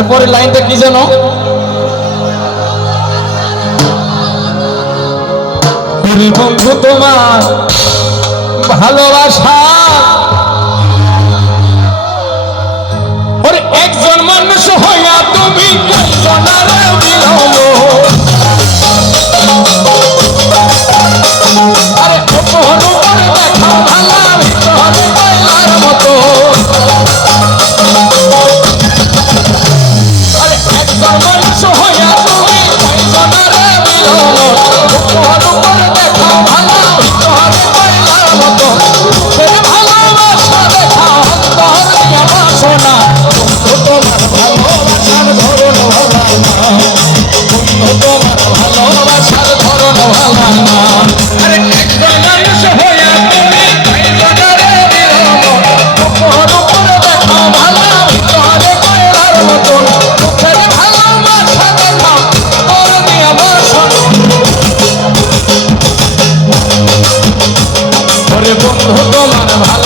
তারপরে লাইনটা কি জানো? বন্ধু তোমার ভালোবাসা একজন মানুষ হইয়া তুমি কয়জনারে বিলম্ব আরে অপহরণ করে দেখা ভালা ভিতরে কয়লার মতো আরে একজন মানুষ হইয়া তুমি কয়জনারে বিলম্ব অপহরণ করে দেখা ভালা ভিতরে কয়লার মতো সে ভালোবাসা দেখা অন্তর দিয়া বাসনা তোমার ভালোবাসার ধরন ভালো না তোমার ভালোবাসার ধরন ভালো না আরে একজন মানুষ হইয়া তুমি কয়জনারে বিলম্ব অপহরণ করে দেখা ভালা ভিতরে কয়লার মতো মুখের ভালোবাসা দেখা তোর দিয়া বাসনা ওরে বন্ধু তোমার